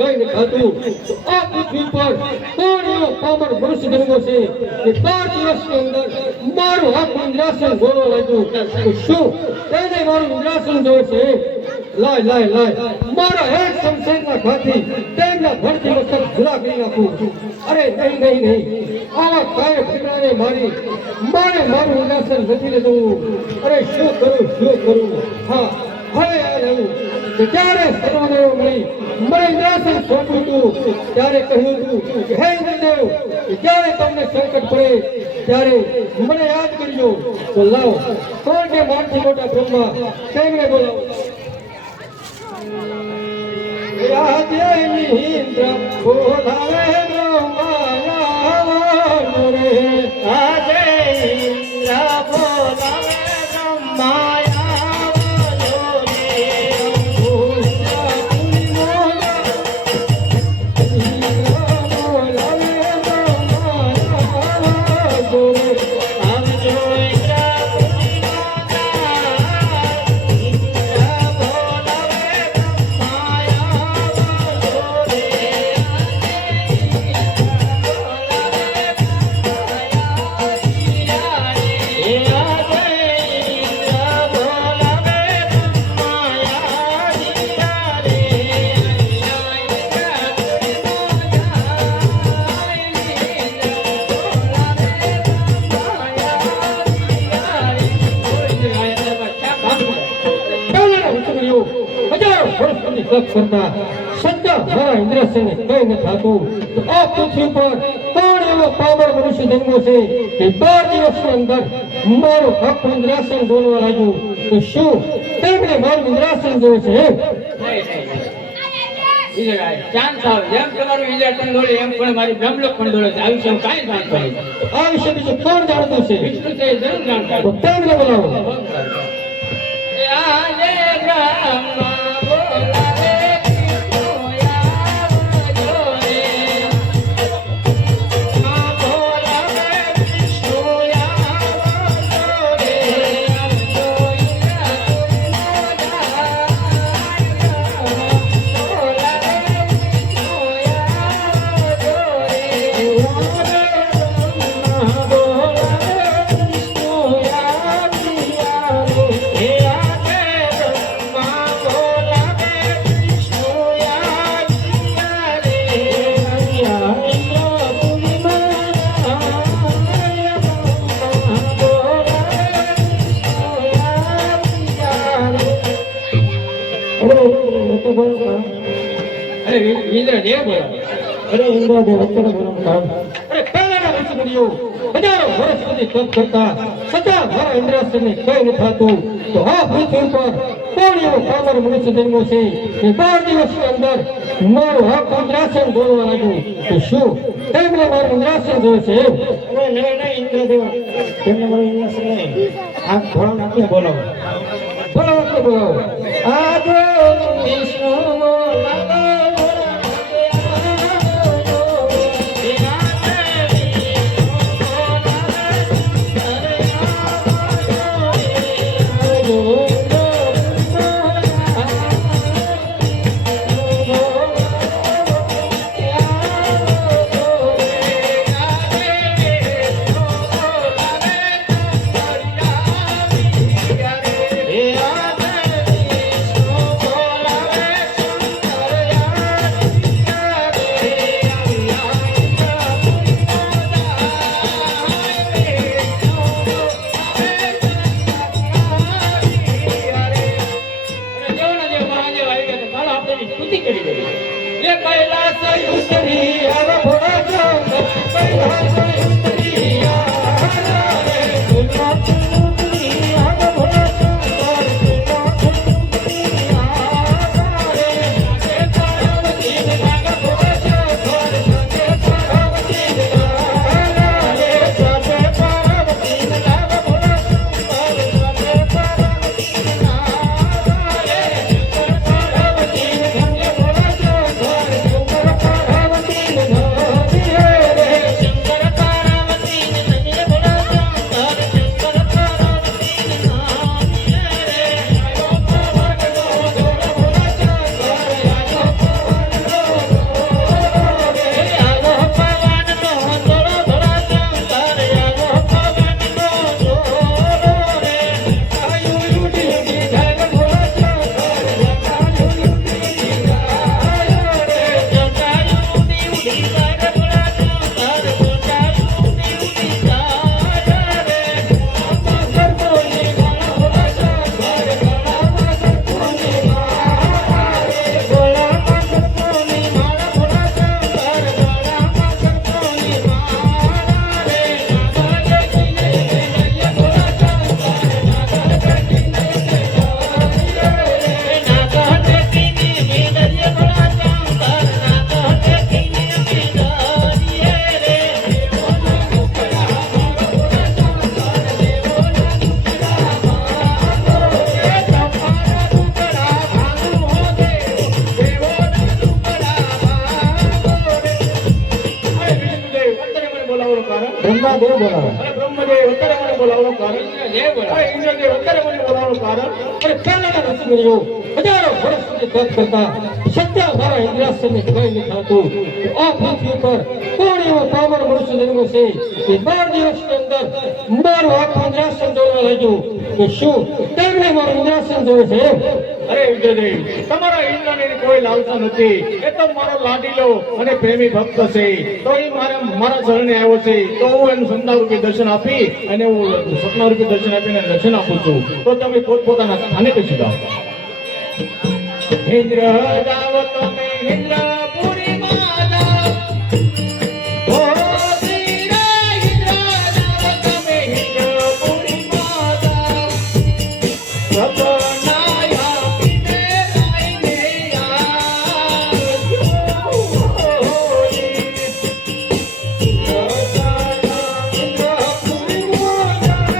કઈ ન ખાતું આ પૃથ્વી પર કોણ એવો પામર મનુષ્ય જન્મો છે કે 4 દિવસની અંદર મારું આખું નિરાશન ગોળવા લાગ્યું તો શું તેને મારું નિરાશન જોવે છે લાય લાય લાય મારા એક શમશેરના ઘાથી તેમના ભડકી મસ્તક જુદા કરી નાખું અરે નહીં નહીં નહીં આવા કાય ફકરાને મારી મારું નિરાશન નથી લેતું અરે શું કરું હા હવે આ રહ્યું કે જ્યારે સર્વદેવ મળી મને નિરાશન સોંપ્યું હતું ત્યારે કહ્યું હતું કે હે ઇન્દ્રદેવ કે જ્યારે તમને સંકટ પડે ત્યારે મને યાદ કરજો તો લાવો કોણ કે મારથી મોટા બ્રહ્મા તેમને બોલાવો યાદે ઇન્દ્ર બોલાવે બ્રહ્મા રે આજે ઇન્દ્ર બોલાવે બ્રહ્મા કરતા સત્ય મારા ઇન્દ્રસેને કઈ ન થાતું તો આ પૃથ્વી પર કોણ એવો પાવર મનુષ્ય જન્મો છે કે 12 દિવસની અંદર મારું આખું ઇન્દ્રાસન બોલવા લાગ્યું તો શું તેમને મારું ઇન્દ્રાસન જોવે છે ચાંદ સાહેબ જેમ તમારું ઇન્દ્રાસન દોડે એમ પણ મારી બ્રહ્મલોક પણ દોડે છે આ વિશે કાંઈ જાણતો નથી આ વિશે બીજું કોણ જાણતું છે વિષ્ણુ તે જરૂર જાણતા તો તેમને બોલાવો આજે બ્રહ્મા ઇન્દ્રદેવ અત્યારે બોલો અરે પહેલાના ઋષિમુનિઓ હજારો વર્ષ સુધી તપ કરતા છતાં મારા ઇન્દ્રાસનને કઈ ન થાતું તો આ પૃથ્વી પર કોણ એવો પામર મનુષ્ય જન્મો છે કે 12 દિવસની અંદર મારું આખું ઇન્દ્રાસન બોલવા લાગ્યું તો શું તેમને મારું ઇન્દ્રાસન જોવે છે નહીં ઇન્દ્રદેવ તેમને મારું ઇન્દ્રાસન નહીં આ ઘોડો નાખીને બોલાવો આજે વિષ્ણુ ઇન્દ્રદેવ બોલાવો. અરે બ્રહ્મદેવ અત્યારે મને બોલાવવાનું કારણ અરે ઇન્દ્રદેવ અત્યારે મને બોલાવવાનું કારણ અરે પહેલાના ઋષિમુનિઓ હજારો વર્ષ સુધી તપ કરતા છતાં મારા ઇન્દ્રાસનને કંઈ નથી થતું. તો આ પૃથ્વી પર કોણ એવો પામર મનુષ્ય જન્મ્યો છે કે 12 દિવસની અંદર મારું આખું ઇન્દ્રાસન જોવા લાગ્યું કે શું તેમને મારું ઇન્દ્રાસન જોવે છે એમ? અરે ઇન્દ્રદેવ તમારા ઇન્દ્રની કોઈ લાલસા નથી. એ તો મારો લાડીલો અને પ્રેમી ભક્ત છે. તો એ મારા શરણે આવ્યો છે. તો હું એનું સંજ્ઞારૂપી દર્શન આપી અને હું સપનારૂપી દર્શન આપીને દર્શન આપું છું. તો તમે પોતપોતાના સ્થાને કશી જાઓ. ઇન્દ્ર જાવ તમે ઇન્દ્રપુરી માં જાઓ. ઓ ધીરે ઇન્દ્ર જાવ તમે ઇન્દ્રપુરી માં જાઓ. સપનાયા પીને લાઈને આવજો. ઇન્દ્રપુરી માં જાઓ.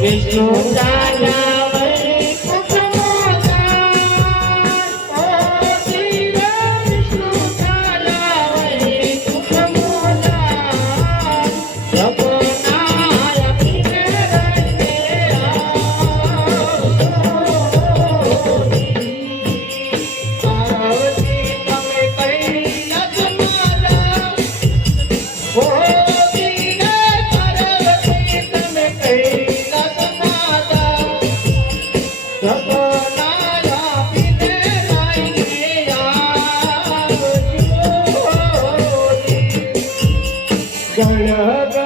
વિષ્ણુ રાજા ગણ